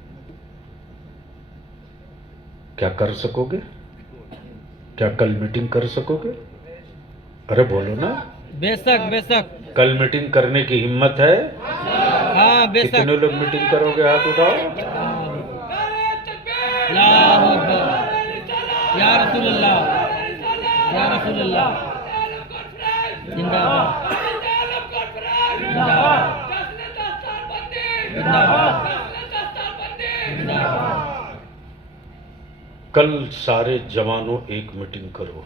क्या कर सकोगे? क्या कल मीटिंग कर सकोगे? अरे बोलो ना। बेशक बेशक। कल मीटिंग करने की हिम्मत है? हाँ बेशक। कितने लोग मीटिंग करोगे? हाथ उठाओ। अल्लाहू अकबर। या रसूलुल्लाह, या रसूलुल्लाह। जिंदाबाद जिंदाबाद जिंदाबाद जिंदाबाद। कल सारे जवानों एक मीटिंग करो।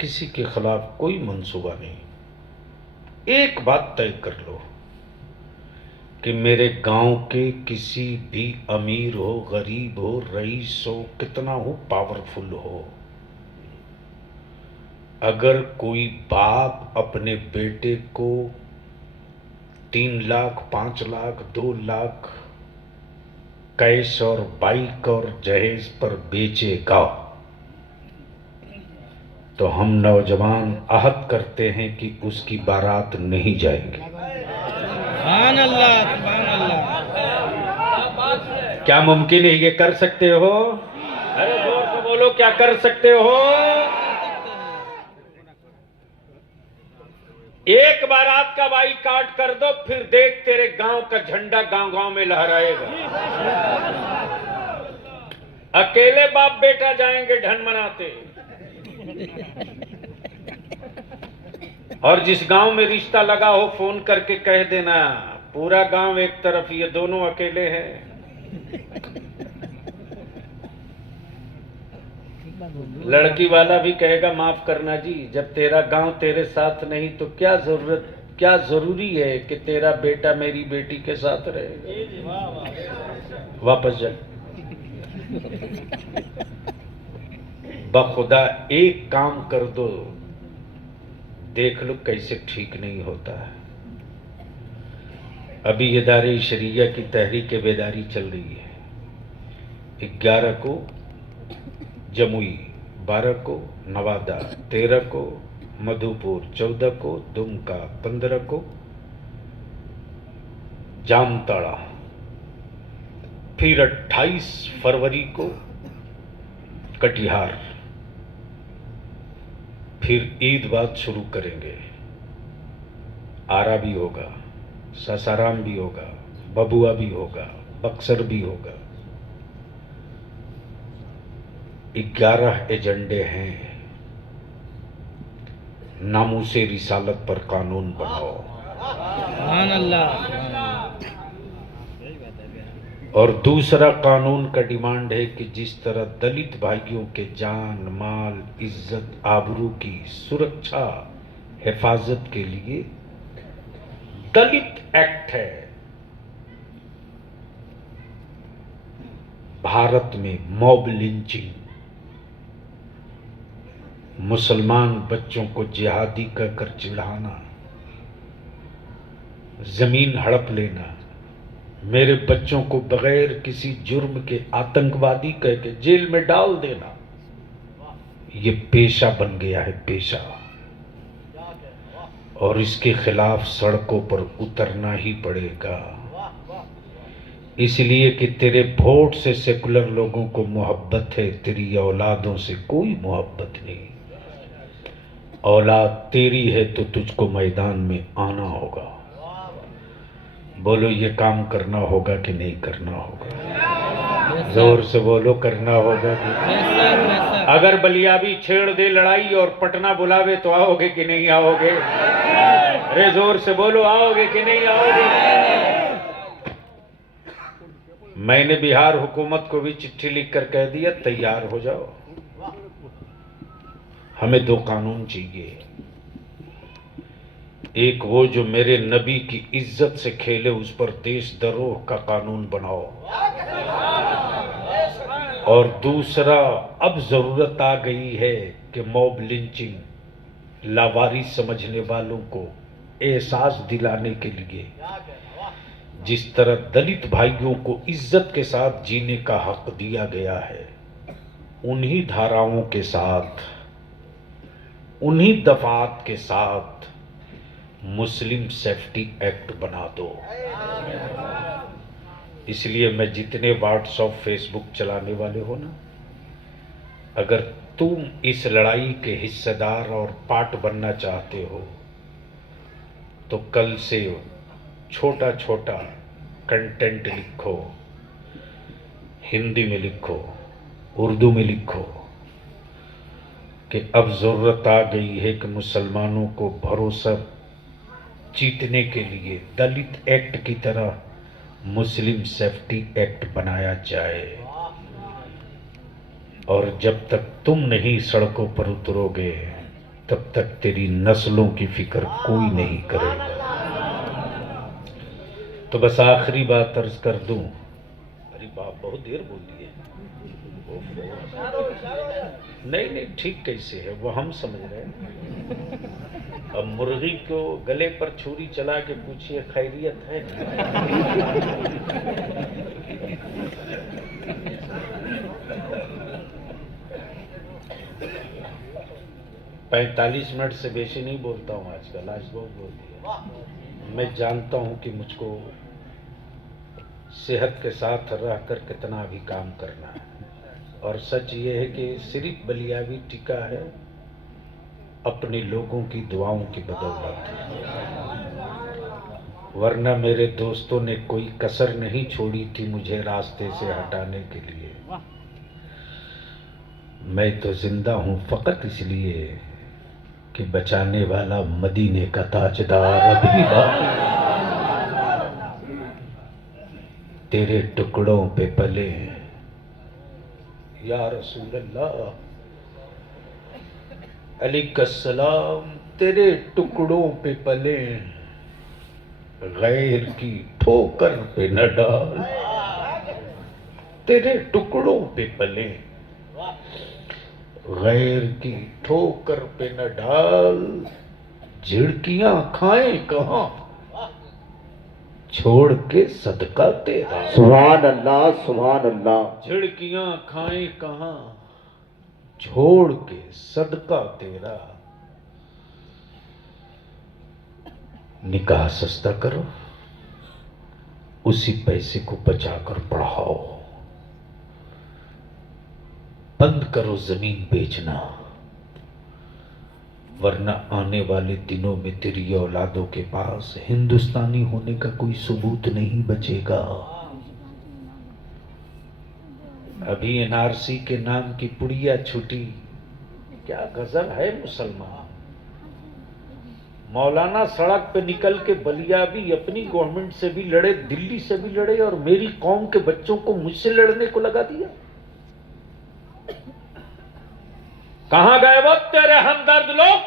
किसी के खिलाफ कोई मंसूबा नहीं। एक बात तय कर लो कि मेरे गांव के किसी भी अमीर हो, गरीब हो, रईस हो, कितना हो, पावरफुल हो, अगर कोई बाप अपने बेटे को 3 लाख, 5 लाख, 2 लाख कैश और बाइक और जहेज पर बेचेगा तो हम नौजवान अहद करते हैं कि उसकी बारात नहीं जाएगी। सुभान अल्लाह, सुभान अल्लाह। क्या मुमकिन है? ये कर सकते हो? अरे जोर से बोलो, क्या कर सकते हो? एक बारात का बाइकाट कर दो, फिर देख तेरे गांव का झंडा गांव गांव में लहराएगा। अकेले बाप बेटा जाएंगे ढन मनाते। और जिस गांव में रिश्ता लगा हो फोन करके कह देना, पूरा गांव एक तरफ, ये दोनों अकेले हैं। लड़की वाला भी कहेगा माफ करना जी, जब तेरा गांव तेरे साथ नहीं तो क्या जरूरी है कि तेरा बेटा मेरी बेटी के साथ रहे। वापस जा। बखुदा एक काम कर दो, देख लो कैसे ठीक नहीं होता है। अभी इदारे शरिया की तहरीक बेदारी चल रही है। 11 को जमुई, 12 को नवादा, 13 को मधुपुर, 14 को दुमका, 15 को जामताड़ा, फिर 28 फरवरी को कटिहार, फिर ईद बाद शुरू करेंगे। आरा भी होगा, सासाराम भी होगा, बबुआ भी होगा, बक्सर भी होगा। 11 एजेंडे हैं। नामूसे रिसालत पर कानून बनाओ। सुभान अल्लाह, सुभान अल्लाह। और दूसरा कानून का डिमांड है कि जिस तरह दलित भाइयों के जान, माल, इज्जत, आबरू की सुरक्षा, हिफाजत के लिए दलित एक्ट है। भारत में मॉब लिंचिंग, मुसलमान बच्चों को जिहादी कहकर चिढ़ाना, जमीन हड़प लेना, मेरे बच्चों को बगैर किसी जुर्म के आतंकवादी कह के जेल में डाल देना, ये पेशा बन गया है, पेशा। और इसके खिलाफ सड़कों पर उतरना ही पड़ेगा। इसलिए कि तेरे वोट से सेकुलर लोगों को मोहब्बत है, तेरी औलादों से कोई मोहब्बत नहीं। औलाद तेरी है तो तुझको मैदान में आना होगा। बोलो ये काम करना होगा कि नहीं करना होगा? जोर से बोलो, करना होगा कि? अगर बलिया भी छेड़ दे लड़ाई और पटना बुलावे तो आओगे कि नहीं आओगे? अरे जोर से बोलो, आओगे कि नहीं आओगे? मैंने बिहार हुकूमत को भी चिट्ठी लिखकर कह दिया, तैयार हो जाओ। हमें 2 कानून चाहिए। एक वो जो मेरे नबी की इज्जत से खेले, उस पर देशद्रोह का कानून बनाओ। और दूसरा, अब जरूरत आ गई है कि मॉब लिंचिंग, लावारिस समझने वालों को एहसास दिलाने के लिए जिस तरह दलित भाइयों को इज्जत के साथ जीने का हक दिया गया है, उन्हीं धाराओं के साथ, उन्हीं दफात के साथ मुस्लिम सेफ्टी एक्ट बना दो। इसलिए मैं जितने व्हाट्सएप फेसबुक चलाने वाले हो ना, अगर तुम इस लड़ाई के हिस्सेदार और पार्ट बनना चाहते हो तो कल से छोटा छोटा कंटेंट लिखो, हिंदी में लिखो, उर्दू में लिखो कि अब जरूरत आ गई है कि मुसलमानों को भरोसा जीतने के लिए दलित एक्ट की तरह मुस्लिम सेफ्टी एक्ट बनाया जाए। और जब तक तुम नहीं सड़कों पर उतरोगे तब तक तेरी नस्लों की फिक्र कोई नहीं करेगा। तो बस आखिरी बात अर्ज कर दूं। अरे बाप, बहुत देर बोल दिए। नहीं नहीं, ठीक कैसे है वो हम समझ रहे हैं। अब मुर्गी को गले पर छुरी चला के पूछिए खैरियत है? 45 मिनट से बेशी नहीं बोलता हूँ आजकल, आज बहुत बोल दिया। मैं जानता हूँ कि मुझको सेहत के साथ रहकर कितना भी काम करना है, और सच ये है कि सिर्फ बलियावी टिका है अपने लोगों की दुआओं की बदौलत, वरना मेरे दोस्तों ने कोई कसर नहीं छोड़ी थी मुझे रास्ते से हटाने के लिए। मैं तो जिंदा हूं फकत इसलिए कि बचाने वाला मदीने का ताजदार अभी बाकी। तेरे टुकड़ों पे पले या रसूल अल्लाह अलैहिस्सलाम, तेरे टुकड़ों पे पले, गैर की ठोकर पे न डाल। तेरे टुकड़ों पे पले, गैर की ठोकर पे न डाल। झिड़कियां खाएं कहां, छोड़ के सदका तेरा। सुभान अल्लाह, सुभान अल्लाह। झिड़कियां खाएं कहां, छोड़ के सदका तेरा। निकाह सस्ता करो, उसी पैसे को बचाकर पढ़ाओ। बंद करो जमीन बेचना, वरना आने वाले दिनों में तेरी औलादों के पास हिंदुस्तानी होने का कोई सबूत नहीं बचेगा। अभी एनआरसी के नाम की पुड़िया छुटी, क्या गजल है मुसलमान। मौलाना सड़क पे निकल के बलिया भी अपनी गवर्नमेंट से भी लड़े, दिल्ली से भी लड़े, और मेरी कौम के बच्चों को मुझसे लड़ने को लगा दिया। कहां गए वो तेरे हमदर्द लोग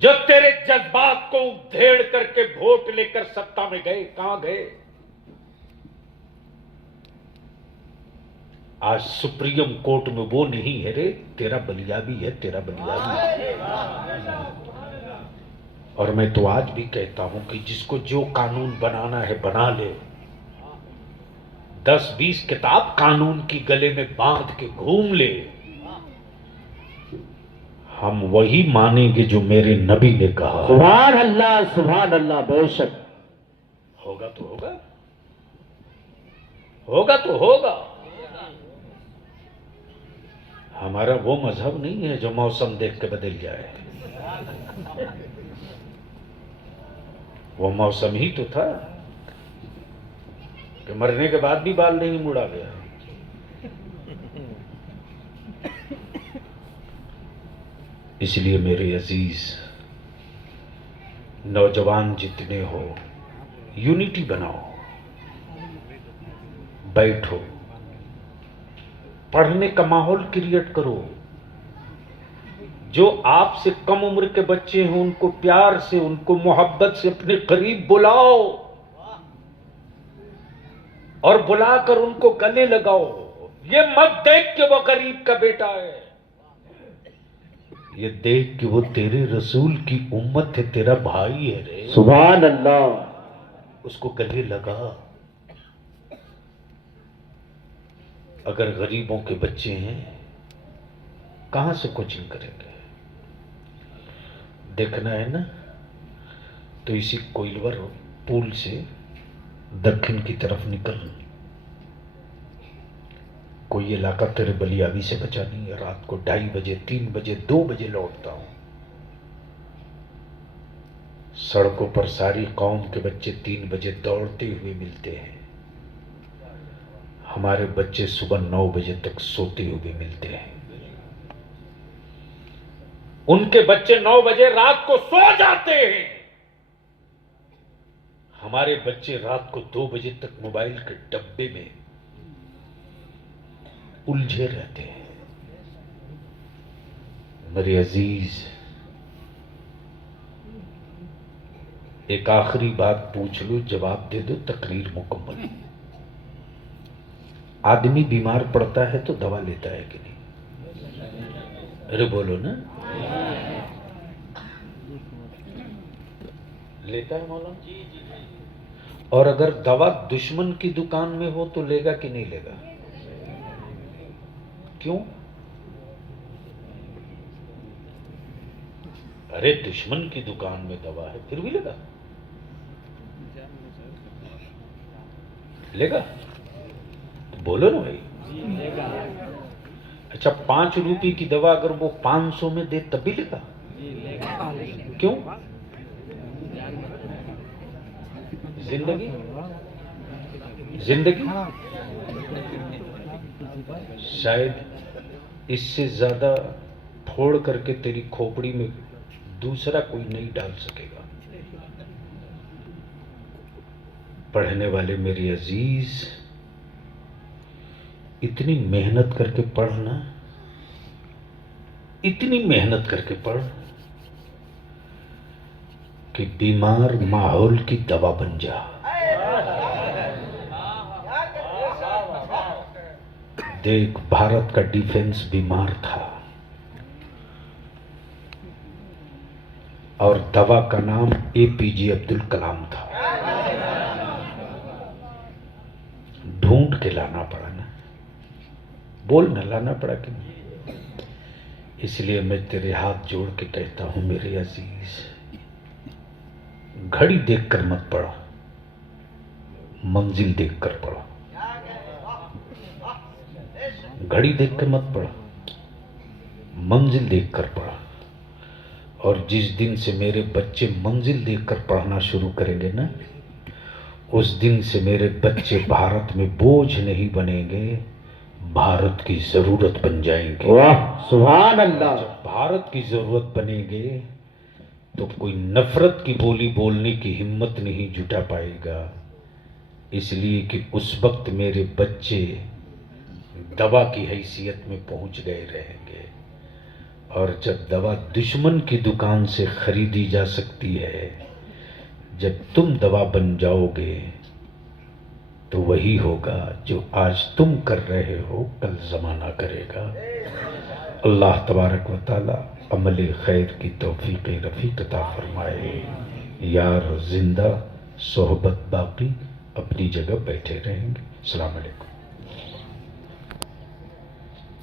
जो तेरे जज्बात को उधेड़ करके वोट लेकर सत्ता में गए? कहां गए? आज सुप्रीम कोर्ट में वो नहीं है रे, तेरा बलिया भी है, तेरा बलिया भी है। और मैं तो आज भी कहता हूं कि जिसको जो कानून बनाना है बना ले। 10-20 किताब कानून की गले में बांध के घूम ले, हम वही मानेंगे जो मेरे नबी ने कहा। सुभान अल्लाह, सुभान अल्लाह। बेशक होगा तो होगा, होगा तो होगा। हमारा वो मजहब नहीं है जो मौसम देख के बदल जाए। वो मौसम ही तो था कि मरने के बाद भी बाल नहीं मुड़ा गया। इसलिए मेरे अजीज नौजवान जितने हो, यूनिटी बनाओ, बैठो, पढ़ने का माहौल क्रिएट करो। जो आपसे कम उम्र के बच्चे हैं उनको प्यार से, उनको मोहब्बत से अपने करीब बुलाओ और बुलाकर उनको गले लगाओ। ये मत देख के वो गरीब का बेटा है, ये देख कि वो तेरे रसूल की उम्मत है, तेरा भाई है रे। सुभान अल्लाह। उसको गले लगा। अगर गरीबों के बच्चे हैं कहां से कोचिंग करेंगे? देखना है ना तो इसी कोइलवर पुल से दक्षिण की तरफ निकल। कोई इलाका तेरे बलियाबी से बचा नहीं है। रात को 2:30 बजे, 3 बजे, 2 बजे लौटता हूं। सड़कों पर सारी कौम के बच्चे 3 बजे दौड़ते हुए मिलते हैं। हमारे बच्चे सुबह 9 बजे तक सोते हुए मिलते हैं। उनके बच्चे 9 बजे रात को सो जाते हैं। हमारे बच्चे रात को 2 बजे तक मोबाइल के डब्बे में उलझे रहते हैं। मेरे अजीज, एक आखिरी बात पूछ लो, जवाब दे दो, तकरीर मुकम्मल। आदमी बीमार पड़ता है तो दवा लेता है कि नहीं? अरे बोलो ना, लेता है मौलाना? और अगर दवा दुश्मन की दुकान में हो तो लेगा कि नहीं लेगा? क्यों? अरे दुश्मन की दुकान में दवा है फिर भी लेगा? लेगा तो बोलो ना भाई। अच्छा, 5 रुपए की दवा अगर वो 500 में दे तब भी लेगा? क्यों? जिंदगी जिंदगी शायद इससे ज्यादा फोड़ करके तेरी खोपड़ी में दूसरा कोई नहीं डाल सकेगा। पढ़ने वाले मेरे अजीज, इतनी मेहनत करके पढ़ना, इतनी मेहनत करके पढ़ कि बीमार माहौल की दवा बन जा। देख, भारत का डिफेंस बीमार था और दवा का नाम APJ अब्दुल कलाम था। ढूंढ के लाना पड़ा ना, बोल न लाना पड़ा कि नहीं। इसलिए मैं तेरे हाथ जोड़ के कहता हूं मेरे अजीज, घड़ी देखकर मत पढ़ो, मंजिल देखकर पढ़ो। घड़ी देखकर मत पढ़ो, मंजिल देखकर पढ़ो। और जिस दिन से मेरे बच्चे मंजिल देखकर पढ़ना शुरू करेंगे ना, उस दिन से मेरे बच्चे भारत में बोझ नहीं बनेंगे, भारत की जरूरत बन जाएंगे। वाह, सुभान अल्लाह। जब भारत की जरूरत बनेंगे तो कोई नफरत की बोली बोलने की हिम्मत नहीं जुटा पाएगा। इसलिए कि उस वक्त मेरे बच्चे दवा की हैसियत में पहुंच गए रहेंगे। और जब दवा दुश्मन की दुकान से खरीदी जा सकती है, जब तुम दवा बन जाओगे तो वही होगा जो आज तुम कर रहे हो कल जमाना करेगा। अल्लाह तबारक व तआला अमल खैर की तौफीक रफ़ीक अता फरमाए। यार जिंदा, सोहबत बाकी, अपनी जगह बैठे रहेंगे। अस्सलाम वालेकुम।